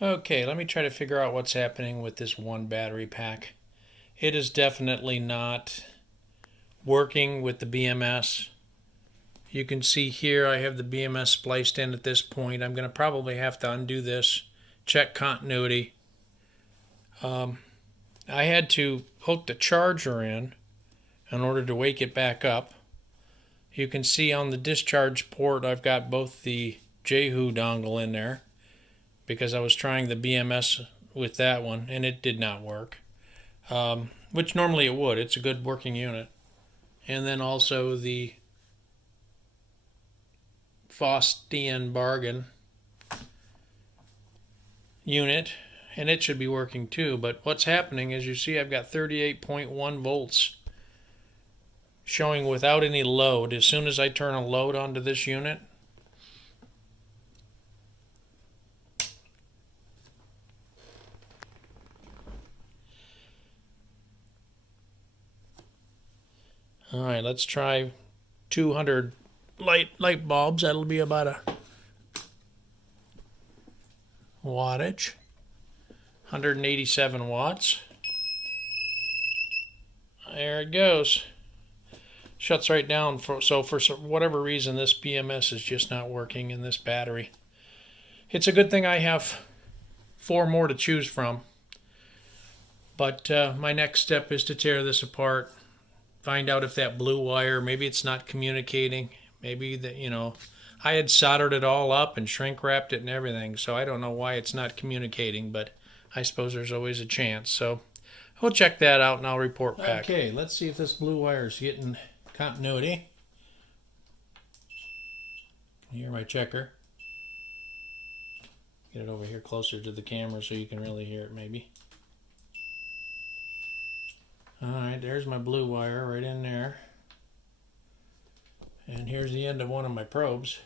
Okay, let me try to figure out what's happening with this one battery pack. It is definitely not working with the BMS. You can see here I have the BMS spliced in at this point. I'm going to probably have to undo this, check continuity. I had to hook the charger in order to wake it back up. You can see on the discharge port I've got both the Jehu dongle in there because I was trying the BMS with that one and it did not work, which normally it would. It's a good working unit. And then also the Faustian bargain unit, and it should be working too. But what's happening is you see I've got 38.1 volts showing without any load. As soon as I turn a load onto this unit, all right, let's try 200 light bulbs. That'll be about a wattage, 187 watts. There it goes. Shuts right down. So for whatever reason, this BMS is just not working in this battery. It's a good thing I have 4 more to choose from. But my next step is to tear this apart, find out if that blue wire, maybe it's not communicating. Maybe that, I had soldered it all up and shrink wrapped it and everything, so I don't know why it's not communicating, but I suppose there's always a chance. So we'll check that out and I'll report back. Okay, let's see if this blue wire is getting continuity. Here's my checker. Get it over here closer to the camera so you can really hear it maybe. Alright, there's my blue wire right in there. And here's the end of one of my probes.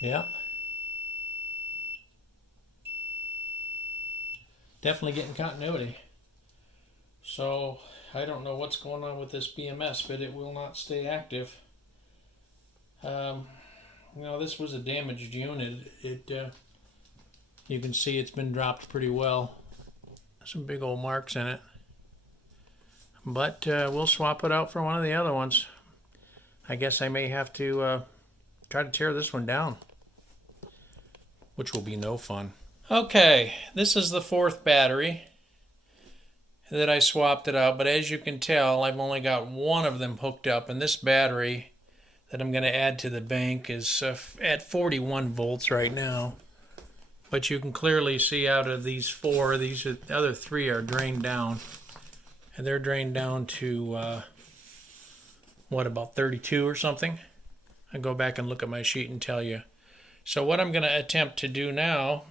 Yep. Definitely getting continuity. So I don't know what's going on with this BMS, but it will not stay active. This was a damaged unit. You can see it's been dropped pretty well. Some big old marks in it. But we'll swap it out for one of the other ones. I guess I may have to try to tear this one down, which will be no fun. Okay, this is the 4th battery that I swapped it out, but as you can tell, I've only got one of them hooked up, and this battery that I'm going to add to the bank is at 41 volts right now. But you can clearly see out of these 4, the other 3 are drained down. And they're drained down to, about 32 or something? I'll go back and look at my sheet and tell you. So what I'm going to attempt to do now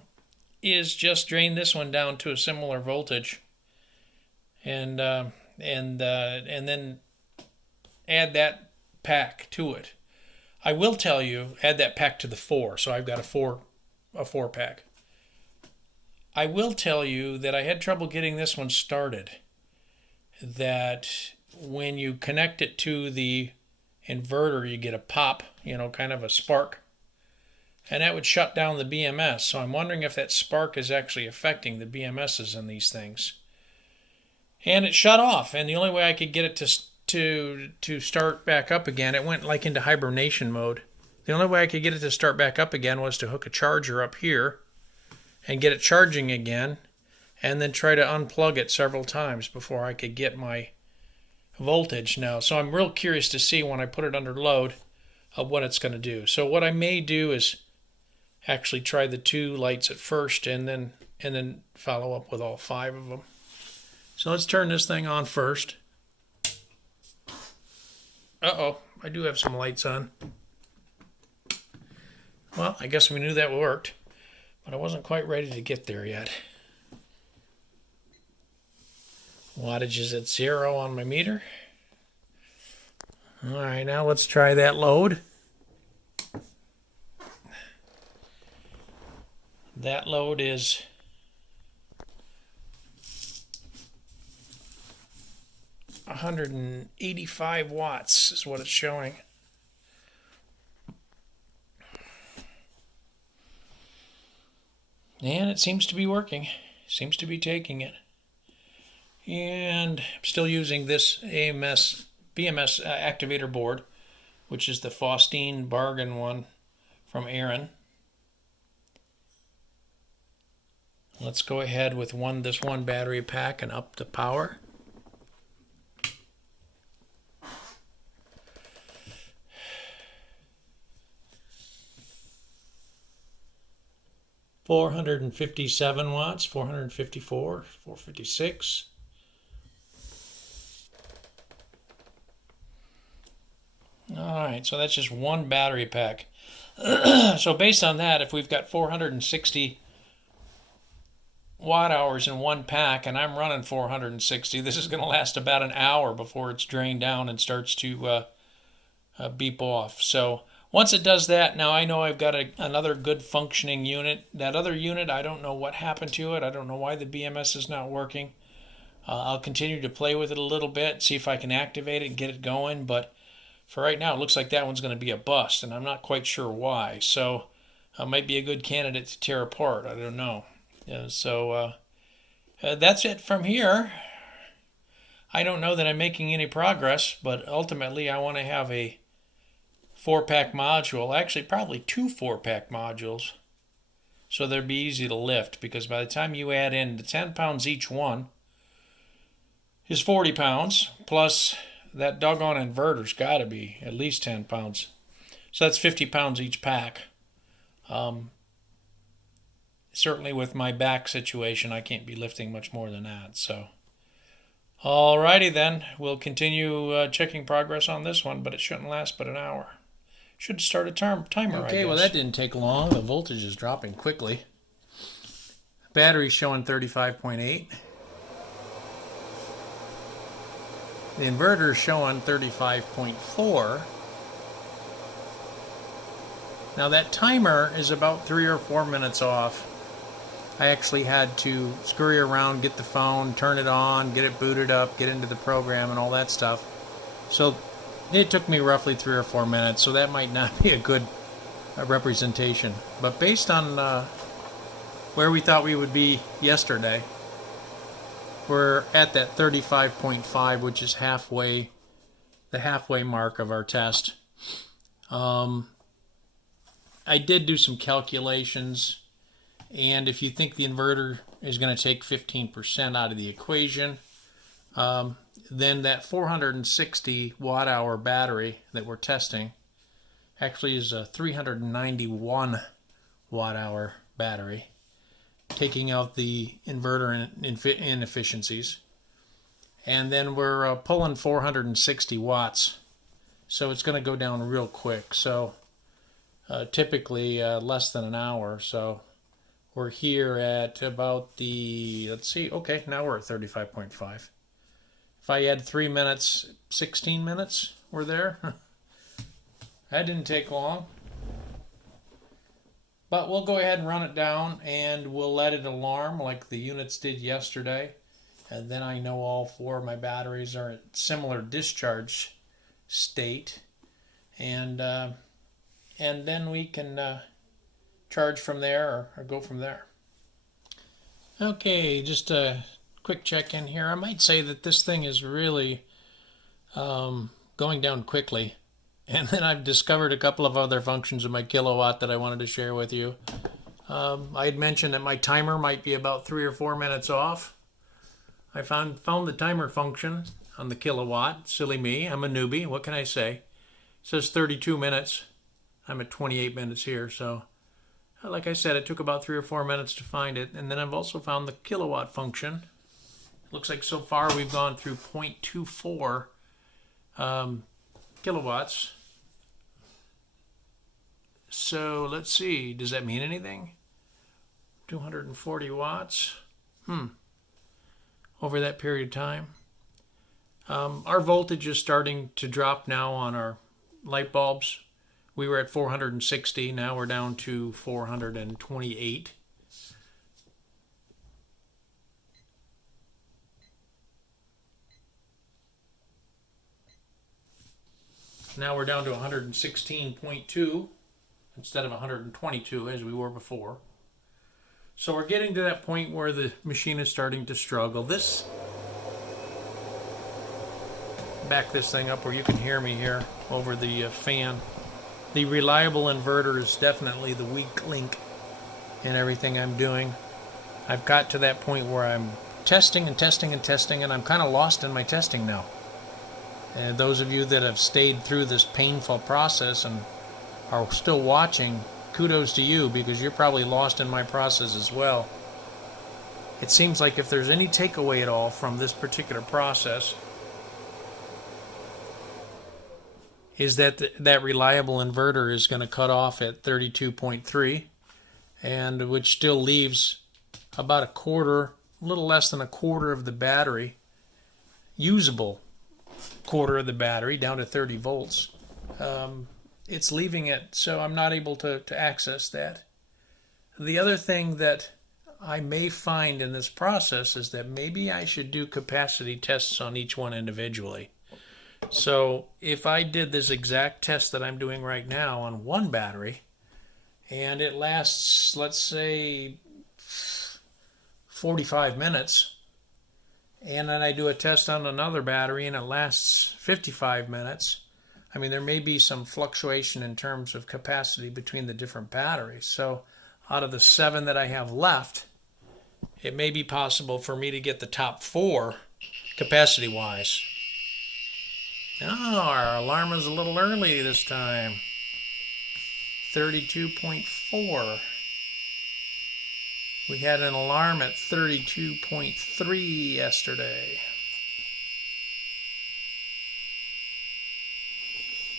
is just drain this one down to a similar voltage. And then add that pack to it. I will tell you, add that pack to the 4, so I've got a 4 pack. I will tell you that I had trouble getting this one started. That when you connect it to the inverter, you get a pop, kind of a spark, and that would shut down the BMS. So I'm wondering if that spark is actually affecting the BMSs in these things. And it shut off, and the only way I could get it to start back up again, it went like into hibernation mode. The only way I could get it to start back up again was to hook a charger up here and get it charging again, and then try to unplug it several times before I could get my voltage now. So I'm real curious to see when I put it under load of what it's going to do. So what I may do is actually try the 2 lights at first and then follow up with all 5 of them. So let's turn this thing on first. Uh-oh, I do have some lights on. Well, I guess we knew that worked, but I wasn't quite ready to get there yet. Wattage is at 0 on my meter. All right, now let's try that load. That load is 185 watts is what it's showing. And it seems to be working. Seems to be taking it. And I'm still using this BMS activator board, which is the Faustine bargain one from Aaron. Let's go ahead with this one battery pack and up the power. $457 watts, 454, 456. All right, so that's just one battery pack. So based on that, if we've got 460 watt hours in one pack and I'm running 460, this is going to last about an hour before it's drained down and starts to beep off. So once it does that, now I know I've got another good functioning unit. That other unit, I don't know what happened to it. I don't know why the BMS is not working. I'll continue to play with it a little bit, see if I can activate it and get it going. But for right now, it looks like that one's going to be a bust, and I'm not quite sure why. So it might be a good candidate to tear apart. I don't know. So that's it from here. I don't know that I'm making any progress, but ultimately I want to have a 4-pack module, actually probably 2 4-pack modules, so they'd be easy to lift, because by the time you add in the 10 pounds each one is 40 pounds, plus that doggone inverter's got to be at least 10 pounds. So that's 50 pounds each pack. Certainly with my back situation, I can't be lifting much more than that. So, alrighty then, we'll continue checking progress on this one, but it shouldn't last but an hour. Should start a timer, Okay, well that didn't take long. The voltage is dropping quickly. Battery's showing 35.8. The inverter's showing 35.4. Now that timer is about 3 or 4 minutes off. I actually had to scurry around, get the phone, turn it on, get it booted up, get into the program and all that stuff. So it took me roughly 3 or 4 minutes, so that might not be a good representation. But based on where we thought we would be yesterday, we're at that 35.5, which is the halfway mark of our test. I did do some calculations, and if you think the inverter is going to take 15% out of the equation, then that 460 watt hour battery that we're testing actually is a 391 watt hour battery, taking out the inverter inefficiencies. And then we're pulling 460 watts, so it's going to go down real quick. So typically less than an hour. So we're here at about let's see, okay, now we're at 35.5. If I add 3 minutes, 16 minutes, we're there. That didn't take long. But we'll go ahead and run it down, and we'll let it alarm like the units did yesterday. And then I know all 4 of my batteries are at similar discharge state. And then we can charge from there or go from there. Okay, just a quick check in here. I might say that this thing is really going down quickly. And then I've discovered a couple of other functions of my kilowatt that I wanted to share with you. I had mentioned that my timer might be about 3 or 4 minutes off. I found the timer function on the kilowatt. Silly me, I'm a newbie. What can I say? It says 32 minutes. I'm at 28 minutes here. So, like I said, it took about 3 or 4 minutes to find it. And then I've also found the kilowatt function. Looks like so far we've gone through 0.24 kilowatts. So let's see, does that mean anything? 240 watts over that period of time. Our voltage is starting to drop now on our light bulbs. We were at 460, now we're down to 428. Now we're down to 116.2 instead of 122 as we were before. So we're getting to that point where the machine is starting to struggle. Back this thing up where you can hear me here over the fan. The reliable inverter is definitely the weak link in everything I'm doing. I've got to that point where I'm testing and testing and testing, and I'm kind of lost in my testing now. And those of you that have stayed through this painful process and are still watching, kudos to you, because you're probably lost in my process as well. It seems like if there's any takeaway at all from this particular process, is that that reliable inverter is going to cut off at 32.3, and which still leaves about a little less than a quarter of the battery, usable quarter of the battery, down to 30 volts. It's leaving it, so I'm not able to access that. The other thing that I may find in this process is that maybe I should do capacity tests on each one individually. So if I did this exact test that I'm doing right now on one battery, and it lasts, let's say, 45 minutes, and then I do a test on another battery and it lasts 55 minutes, I mean, there may be some fluctuation in terms of capacity between the different batteries. So out of the 7 that I have left, it may be possible for me to get the top 4 capacity-wise. Oh, our alarm is a little early this time. 32.4. We had an alarm at 32.3 yesterday.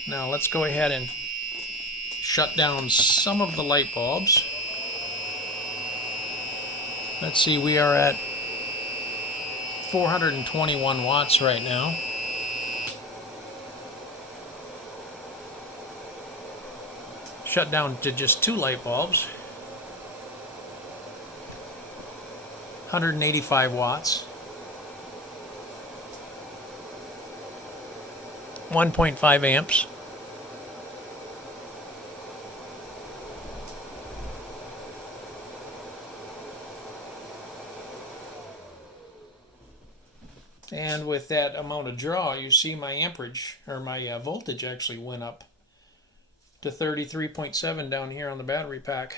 Now let's go ahead and shut down some of the light bulbs. Let's see, we are at 421 watts right now. Shut down to just 2 light bulbs. 185 watts. 1.5 amps. And with that amount of draw, you see my amperage, or my voltage actually went up to 33.7 down here on the battery pack.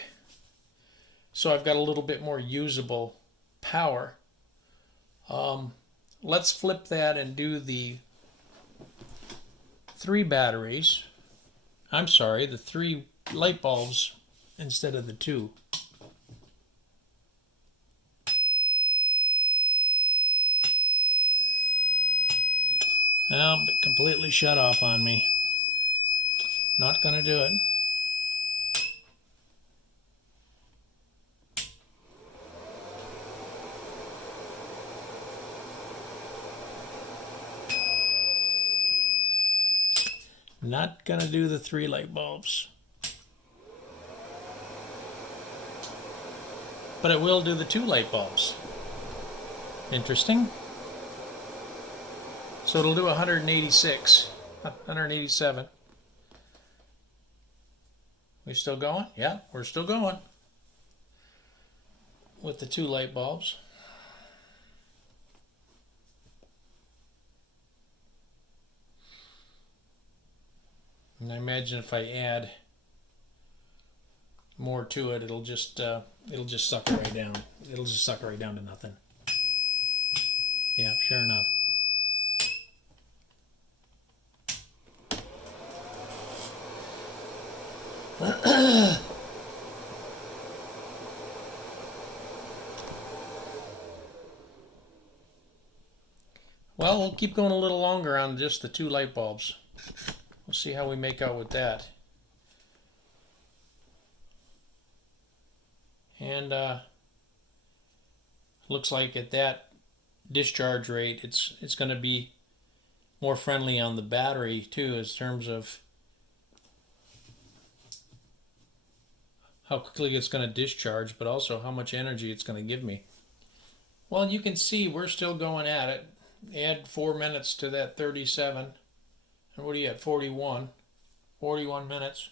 So I've got a little bit more usable power. Let's flip that and do the 3 batteries. I'm sorry, the 3 light bulbs instead of the 2. Well, it completely shut off on me. Not gonna do it. Not gonna do the 3 light bulbs. But it will do the 2 light bulbs. Interesting. So it'll do 186, 187. We still going? Yeah, we're still going with the 2 light bulbs. And I imagine if I add more to it, it'll just suck it right down. It'll just suck it right down to nothing. Yeah, sure enough. Well, we'll keep going a little longer on just the 2 light bulbs. We'll see how we make out with that. And looks like at that discharge rate, it's going to be more friendly on the battery too, in terms of how quickly it's going to discharge, but also how much energy it's going to give me. Well, you can see we're still going at it. Add 4 minutes to that 37. And what are you at? 41 minutes.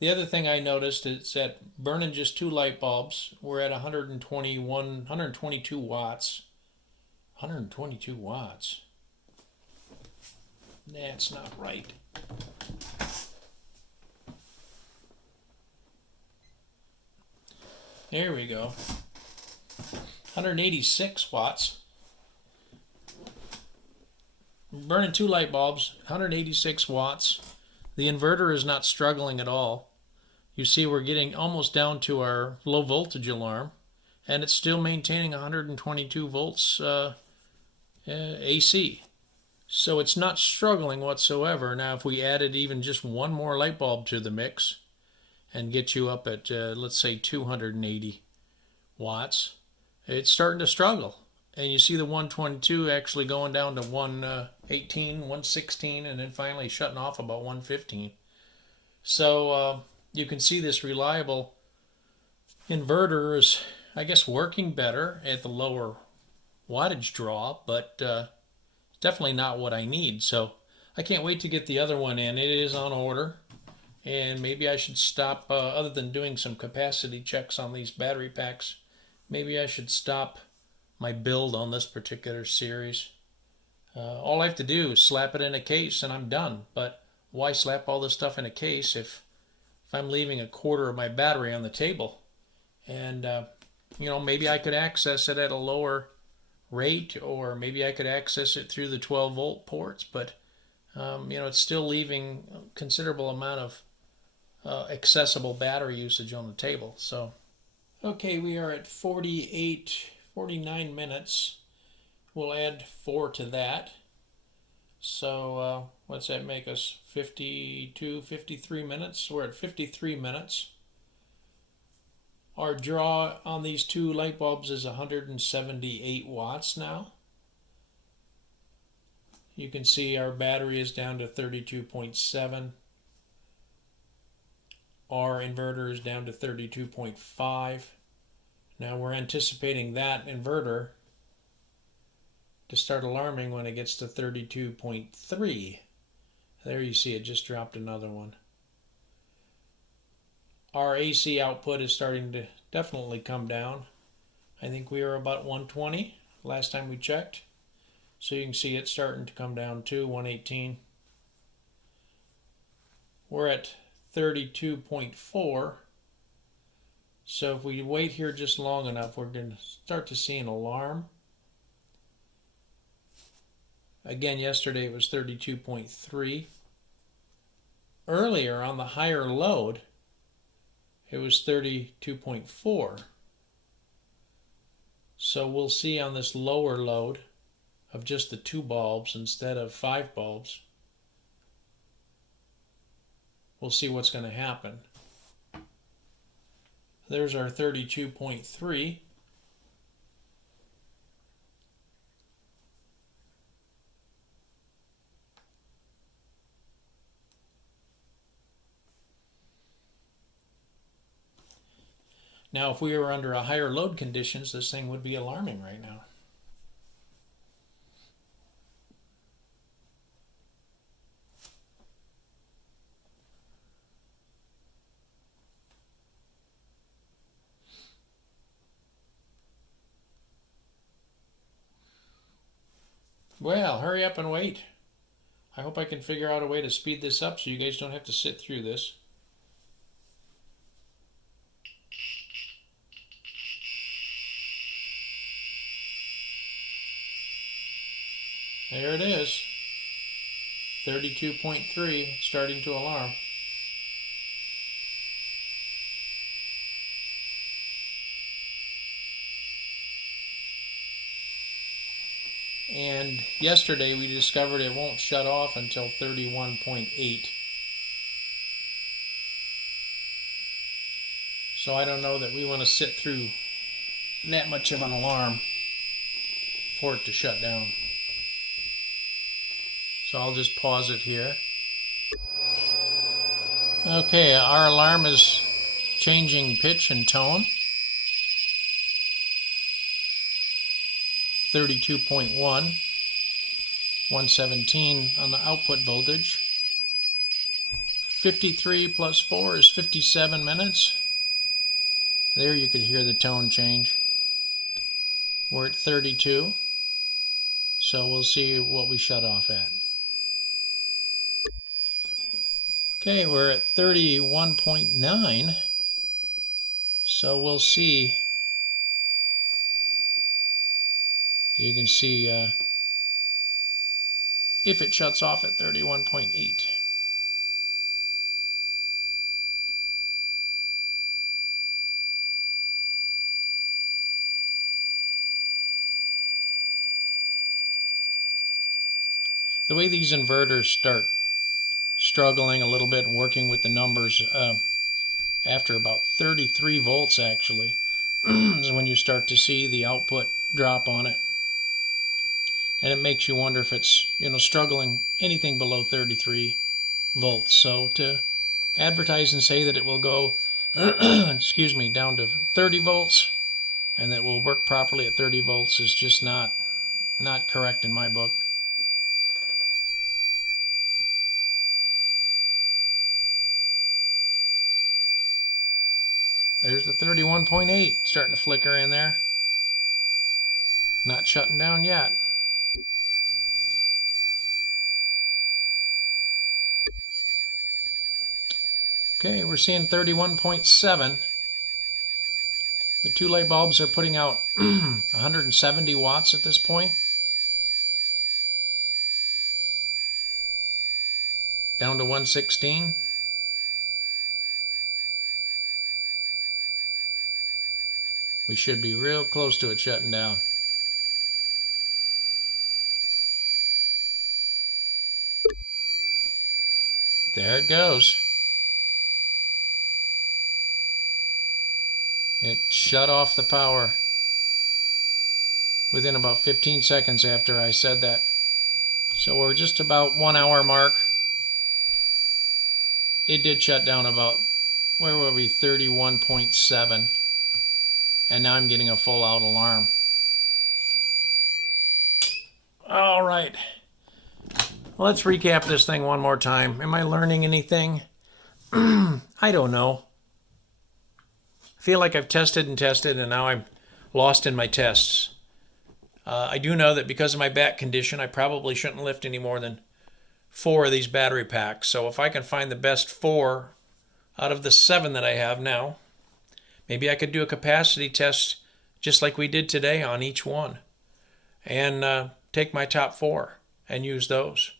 The other thing I noticed is that burning just 2 light bulbs, we're at 122 watts. 122 watts. That's not right. There we go. 186 watts. Burning 2 light bulbs, 186 watts. The inverter is not struggling at all. You see we're getting almost down to our low voltage alarm, and it's still maintaining 122 volts AC. So it's not struggling whatsoever. Now if we added even just one more light bulb to the mix and get you up at let's say 280 watts, it's starting to struggle. And you see the 122 actually going down to 118, 116, and then finally shutting off about 115. So you can see this reliable inverter is, I guess, working better at the lower wattage draw, but definitely not what I need. So I can't wait to get the other one in. It is on order, and maybe I should stop, other than doing some capacity checks on these battery packs, maybe I should stop my build on this particular series. All I have to do is slap it in a case and I'm done. But why slap all this stuff in a case if I'm leaving a quarter of my battery on the table? And maybe I could access it at a lower rate, or maybe I could access it through the 12 volt ports, but it's still leaving a considerable amount of accessible battery usage on the table. So okay, we are at 49 minutes. We'll add 4 to that. So what's that make us? 52, 53 minutes? We're at 53 minutes. Our draw on these 2 light bulbs is 178 watts now. You can see our battery is down to 32.7. Our inverter is down to 32.5. Now we're anticipating that inverter to start alarming when it gets to 32.3. There you see it just dropped another one. Our AC output is starting to definitely come down. I think we were about 120 last time we checked. So you can see it starting to come down to 118. We're at 32.4. So if we wait here just long enough, we're going to start to see an alarm. Again, yesterday it was 32.3. Earlier on the higher load, it was 32.4. So we'll see on this lower load of just the 2 bulbs instead of 5 bulbs, we'll see what's going to happen. There's our 32.3. Now, if we were under a higher load conditions, this thing would be alarming right now. Well, hurry up and wait. I hope I can figure out a way to speed this up so you guys don't have to sit through this. There it is. 32.3, starting to alarm. And yesterday we discovered it won't shut off until 31.8. So I don't know that we want to sit through that much of an alarm for it to shut down. So I'll just pause it here. Okay, our alarm is changing pitch and tone. 32.1. 117 on the output voltage. 53 plus 4 is 57 minutes. There you could hear the tone change. We're at 32. So we'll see what we shut off at. Okay, we're at 31.9. So we'll see. You can see if it shuts off at 31.8. The way these inverters start struggling a little bit and working with the numbers after about 33 volts actually is when you start to see the output drop on it. And it makes you wonder if it's, struggling anything below 33 volts. So to advertise and say that it will go, excuse me, down to 30 volts and that it will work properly at 30 volts is just not correct in my book. There's the 31.8 starting to flicker in there. Not shutting down yet. Okay, we're seeing 31.7. The two light bulbs are putting out 170 watts at this point. Down to 116. We should be real close to it shutting down. There it goes. It shut off the power within about 15 seconds after I said that. So we're just about 1 hour mark. It did shut down about, where were we, 31.7. And now I'm getting a full out alarm. All right. Let's recap this thing one more time. Am I learning anything? I don't know. I feel like I've tested and now I'm lost in my tests. I do know that because of my back condition, I probably shouldn't lift any more than 4 of these battery packs. So if I can find the best 4 out of the 7 that I have now, maybe I could do a capacity test just like we did today on each one and take my top 4 and use those.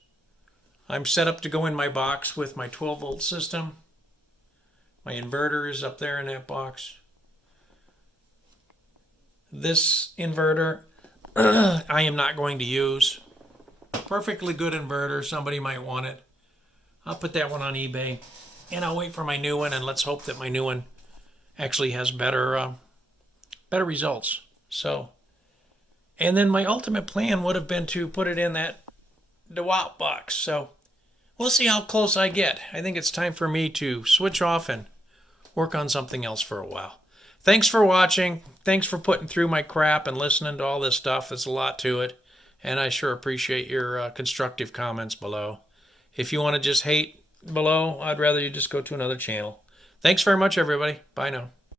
I'm set up to go in my box with my 12 volt system. My inverter is up there in that box. This inverter I am not going to use. Perfectly good inverter. Somebody might want it. I'll put that one on eBay and I'll wait for my new one, and let's hope that my new one actually has better results. So, and then my ultimate plan would have been to put it in that DeWalt box. So we'll see how close I get. I think it's time for me to switch off and work on something else for a while. Thanks for watching. Thanks for putting through my crap and listening to all this stuff. There's a lot to it, and I sure appreciate your constructive comments below. If you want to just hate below, I'd rather you just go to another channel. Thanks very much, everybody. Bye now.